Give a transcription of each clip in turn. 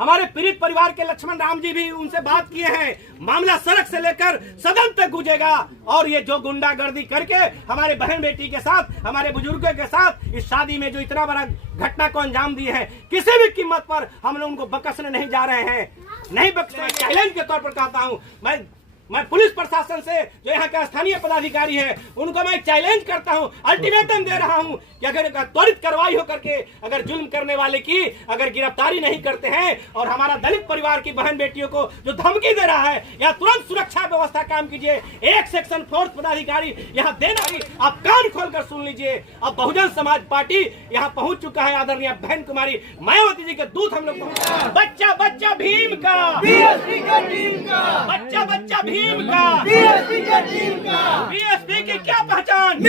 हमारे पीड़ित परिवार के लक्ष्मण राम जी भी उनसे बात किए हैं। मामला सड़क से लेकर सदन तक गुजेगा और ये जो गुंडागर्दी करके हमारे बहन बेटी के साथ, हमारे बुजुर्गों के साथ इस शादी में जो इतना बड़ा घटना को अंजाम दिए हैं, किसी भी कीमत पर हम लोग उनको बख्शने नहीं जा रहे हैं, नहीं बख्शे। चैलेंज के तौर पर कहता हूं, मैं पुलिस प्रशासन से, जो यहाँ के स्थानीय पदाधिकारी है, उनको मैं चैलेंज करता हूँ, अल्टीमेटम दे रहा हूँ कि अगर त्वरित कार्रवाई हो करके अगर जुल्म करने वाले की अगर गिरफ्तारी नहीं करते हैं और हमारा दलित परिवार की बहन बेटियों को जो धमकी दे रहा है, या तुरंत सुरक्षा व्यवस्था काम कीजिए। एक सेक्शन फोर्स पदाधिकारी यहाँ देना ही, आप कान खोलकर सुन लीजिए। अब बहुजन समाज पार्टी यहाँ पहुंच चुका है। आदरणीय बहन कुमारी मायावती जी के दूत हम लोग पहुंचे। बच्चा बच्चा भीम का, बच्चा बच्चा भीम का, बीएसपी की क्या पहचान,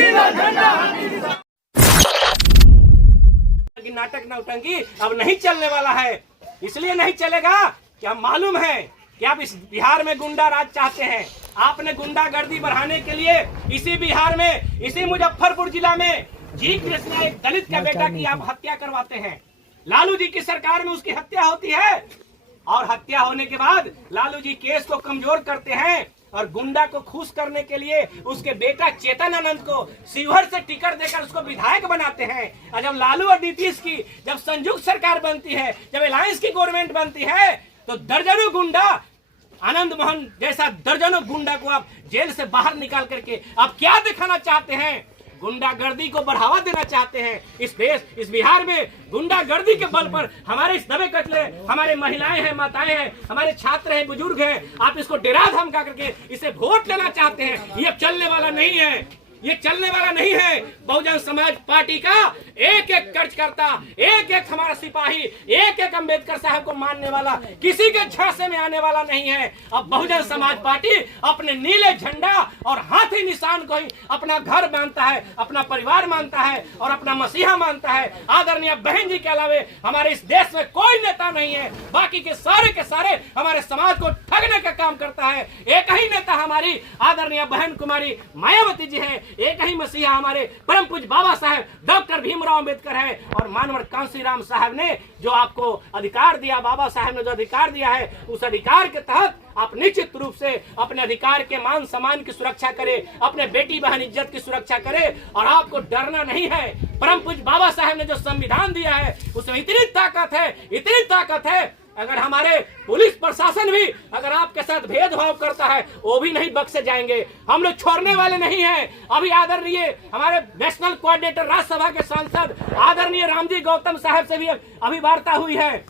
नाटक नौटंकी अब नहीं चलने वाला है। इसलिए नहीं चलेगा कि हम मालूम है कि आप इस बिहार में गुंडा राज चाहते हैं। आपने गुंडागर्दी बढ़ाने के लिए इसी बिहार में, इसी मुजफ्फरपुर जिला में जी कृष्णा, एक दलित का बेटा की आप हत्या करवाते हैं। लालू जी की सरकार में उसकी हत्या होती है और हत्या होने के बाद लालू जी केस को कमजोर करते हैं और गुंडा को खुश करने के लिए उसके बेटा चेतन आनंद को शिवहर से टिकट देकर उसको विधायक बनाते हैं। और जब लालू और नीतीश की जब संयुक्त सरकार बनती है, जब अलायंस की गवर्नमेंट बनती है, तो दर्जनों गुंडा, आनंद मोहन जैसा दर्जनों गुंडा को आप जेल से बाहर निकाल करके आप क्या दिखाना चाहते हैं? गुंडागर्दी को बढ़ावा देना चाहते हैं। इस देश, इस बिहार में गुंडागर्दी के बल पर हमारे इस दबे कतले, हमारे महिलाएं हैं, माताएं हैं, हमारे छात्र हैं, बुजुर्ग हैं, आप इसको डरा धमका करके इसे वोट लेना चाहते हैं। ये चलने वाला नहीं है, ये चलने वाला नहीं है। बहुजन समाज पार्टी का एक एक कार्यकर्ता, एक एक हमारा सिपाही, एक एक अम्बेडकर साहब को मानने वाला किसी के झांसे में आने वाला नहीं है। अब बहुजन समाज पार्टी अपने नीले झंडा और हाथी निशान को ही अपना घर मानता है, अपना परिवार मानता है और अपना मसीहा मानता है। आदरणीय बहन जी के अलावे हमारे इस देश में कोई नेता नहीं है। बाकी के सारे हमारे समाज को ठगने का काम करता है। एक ही नेता हमारी आदरणीय बहन कुमारी मायावती जी है। एक ही मसीहा हमारे परम पूज्य बाबा साहब डॉक्टर भीमराव अंबेडकर है। और मानवर कांसी राम साहब ने जो आपको अधिकार दिया, बाबा साहब ने जो अधिकार दिया है, उस अधिकार के तहत आप निश्चित रूप से अपने अधिकार के मान सम्मान की सुरक्षा करें, अपने बेटी बहन इज्जत की सुरक्षा करें और आपको डरना नहीं है। परम पूज्य बाबा साहब ने जो संविधान दिया है उसमें इतनी ताकत है। अगर हमारे पुलिस प्रशासन भी अगर आपके साथ भेदभाव करता है, वो भी नहीं बख्शे जाएंगे। हम लोग छोड़ने वाले नहीं हैं। अभी आदरणीय हमारे नेशनल कोऑर्डिनेटर राज्यसभा के सांसद आदरणीय रामजी गौतम साहब से भी अभी वार्ता हुई है।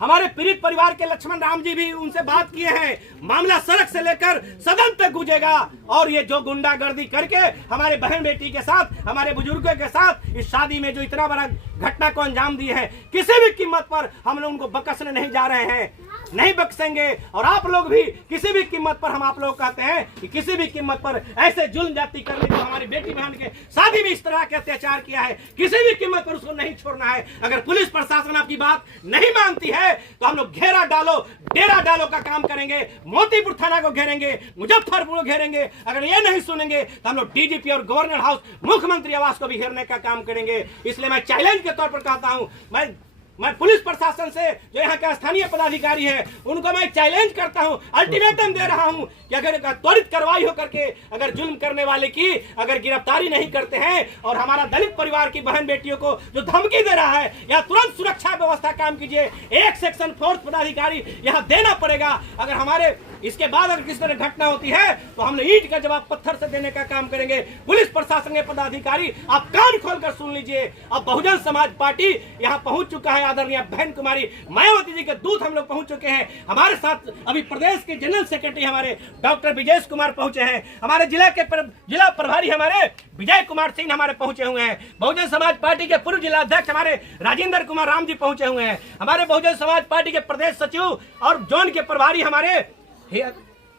हमारे पीड़ित परिवार के लक्ष्मण राम जी भी उनसे बात किए हैं। मामला सड़क से लेकर सदन तक गुजेगा और ये जो गुंडागर्दी करके हमारे बहन बेटी के साथ, हमारे बुजुर्गों के साथ इस शादी में जो इतना बड़ा घटना को अंजाम दिए हैं, किसी भी कीमत पर हम लोग उनको बख्शने नहीं जा रहे हैं, नहीं बख्शेंगे। और आप लोग भी किसी भी कीमत पर, हम आप लोग कहते हैं कि किसी भी कीमत पर ऐसे जुल्म जाति करने जो हमारी बेटी बहन के शादी में इस तरह के अत्याचार किया है, किसी भी कीमत पर उसको नहीं छोड़ना है। अगर पुलिस प्रशासन आपकी बात नहीं मानती है तो हम लोग घेरा डालो, डेरा डालो का काम करेंगे। मोतीपुर थाना को घेरेंगे, मुजफ्फरपुर को घेरेंगे। अगर ये नहीं सुनेंगे तो हम लोग डीजीपी और गवर्नर हाउस, मुख्यमंत्री आवास को भी घेरने का काम करेंगे। इसलिए मैं चैलेंज के तौर पर कहता हूं, मैं पुलिस प्रशासन से, जो यहाँ के स्थानीय पदाधिकारी है, उनको मैं चैलेंज करता हूं, अल्टीमेटम दे रहा हूं कि अगर त्वरित कार्रवाई हो करके अगर जुल्म करने वाले की अगर गिरफ्तारी नहीं करते हैं और हमारा दलित परिवार की बहन बेटियों को जो धमकी दे रहा है, या तुरंत सुरक्षा व्यवस्था काम कीजिए। एक सेक्शन फोर्स पदाधिकारी यहाँ देना पड़ेगा। अगर हमारे इसके बाद अगर किसी तरह घटना होती है तो हम लोग ईंट का जवाब पत्थर से देने का काम करेंगे। पुलिस प्रशासन के पदाधिकारी आप कान खोलकर सुन लीजिए। अब बहुजन समाज पार्टी यहाँ पहुंच चुका है। आदरणीय बहन कुमारी मायावती जी के दूत हम लोग पहुंच चुके हैं। हमारे साथ अभी प्रदेश के जनरल सेक्रेटरी हमारे डॉक्टर विजय कुमार पहुंचे हैं। हमारे जिला प्रभारी हमारे विजय कुमार सिंह हमारे पहुंचे हुए हैं। बहुजन समाज पार्टी के पूर्व जिला अध्यक्ष हमारे राजेंद्र कुमार राम जी पहुंचे हुए हैं। हमारे बहुजन समाज पार्टी के प्रदेश सचिव और जोन के प्रभारी हमारे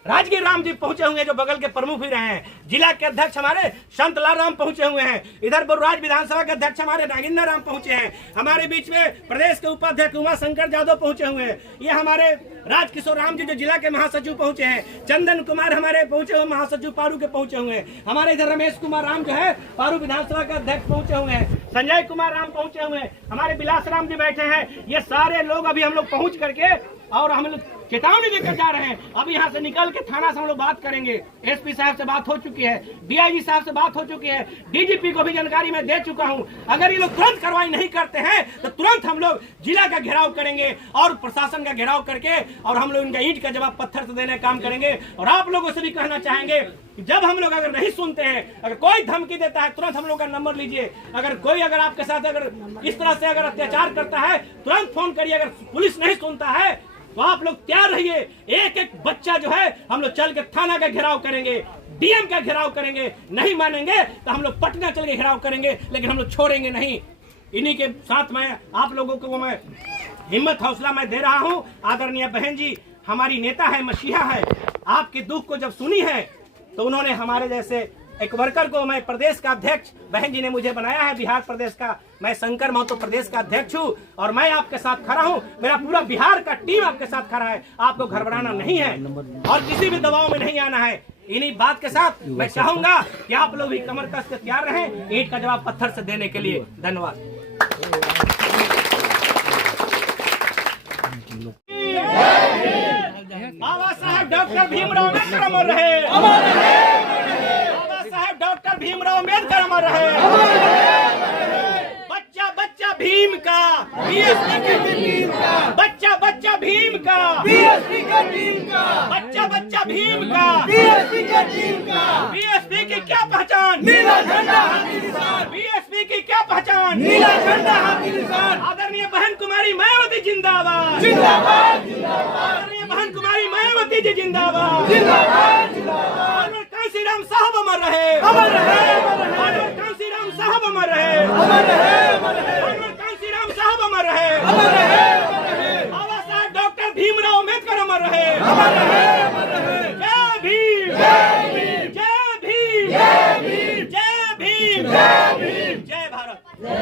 राजगीर राम जी पहुंचे हुए हैं, जो बगल के प्रमुख भी रहे हैं। जिला के अध्यक्ष हमारे संतलाल राम पहुंचे हुए हैं। इधर बरुराज विधानसभा के अध्यक्ष हमारे नागिंदर राम पहुंचे हैं। हमारे बीच में प्रदेश के उपाध्यक्ष उमा शंकर यादव पहुंचे हुए हैं। ये हमारे राजकिशोर राम जी जो जिला के महासचिव पहुंचे हैं। चंदन कुमार हमारे पहुंचे हुए महासचिव पारू के पहुंचे हुए हैं। हमारे इधर रमेश कुमार राम जो है पारू विधानसभा के अध्यक्ष पहुंचे हुए हैं। संजय कुमार राम पहुंचे हुए हैं, हमारे विलास राम जी बैठे हैं। ये सारे लोग अभी हम लोग पहुंच करके और हम लोग चेतावनी देकर जा रहे हैं। अब यहाँ से निकल के थाना से हम लोग बात करेंगे। एसपी साहब से बात हो चुकी है, डीआईजी साहब से बात हो चुकी है, डीजीपी को भी जानकारी मैं दे चुका हूँ। अगर ये लोग तुरंत कार्रवाई नहीं करते हैं तो तुरंत हम लोग जिला का घेराव करेंगे और प्रशासन का घेराव करके और हम लोग इनका ईंट का जवाब पत्थर से देने का काम करेंगे। और आप लोगों से भी कहना चाहेंगे कि जब हम लोग अगर नहीं सुनते हैं, अगर कोई धमकी देता है, तुरंत हम लोग का नंबर लीजिए। अगर कोई अगर आपके साथ अगर इस तरह से अगर अत्याचार करता है, तुरंत फोन करिए। अगर पुलिस नहीं सुनता है तो आप लोग तैयार रहिए। एक एक बच्चा जो है हम लोग चल के थाना का घेराव करेंगे, डीएम का घेराव करेंगे। नहीं मानेंगे तो हम लोग पटना चल के घेराव करेंगे, लेकिन हम लोग छोड़ेंगे नहीं। इन्हीं के साथ मैं आप लोगों को मैं हिम्मत हौसला मैं दे रहा हूं। आदरणीय बहन जी हमारी नेता है, मसीहा है। आपके दुख को जब सुनी है तो उन्होंने हमारे जैसे एक वर्कर को, मैं प्रदेश का अध्यक्ष बहन जी ने मुझे बनाया है बिहार प्रदेश का। मैं शंकर महतो प्रदेश का अध्यक्ष हूँ और मैं आपके साथ खड़ा हूँ। मेरा पूरा बिहार का टीम आपके साथ खड़ा है। आपको घबराना नहीं है और किसी भी दबाव में नहीं आना है। इन्हीं बात के साथ मैं चाहूंगा कि आप लोग भी कमर कस के तैयार रहें ईंट का जवाब पत्थर से देने के लिए। धन्यवाद। बाबा साहब डॉक्टर भीमराव अम्बेडकर अमर रहे। बाबा साहब डॉक्टर भीमराव अम्बेडकर अमर रहे। बच्चा बच्चा भीम का, बीएसपी की टीम का, बच्चा बच्चा भीम का, बीएसपी की टीम का, बच्चा बच्चा भीम का, बीएसपी की टीम का। बीएसपी की क्या पहचान? नीला झंडा हाथी निशान। बीएसपी की क्या पहचान? नीला झंडा हाथी निशान। आदरणीय बहन कुमारी मायावती जिंदाबाद, जिंदाबाद, जिंदाबाद। आदरणीय बहन कुमारी मायावती जी जिंदाबाद, जिंदाबाद, जिंदाबाद। कांसी राम साहब अमर रहे, अमर रहे, अमर रहे। कांसी राम साहब अमर रहे, अमर रहे, अमर रहे। कांसी राम साहब अमर रहे, अमर रहे, अमर रहे। बाबा साहब डॉक्टर भीमराव अम्बेडकर अमर रहे, अमर रहे, अमर रहे। जय भीम, जय भीम, जय भीम, जय भीम, जय भीम।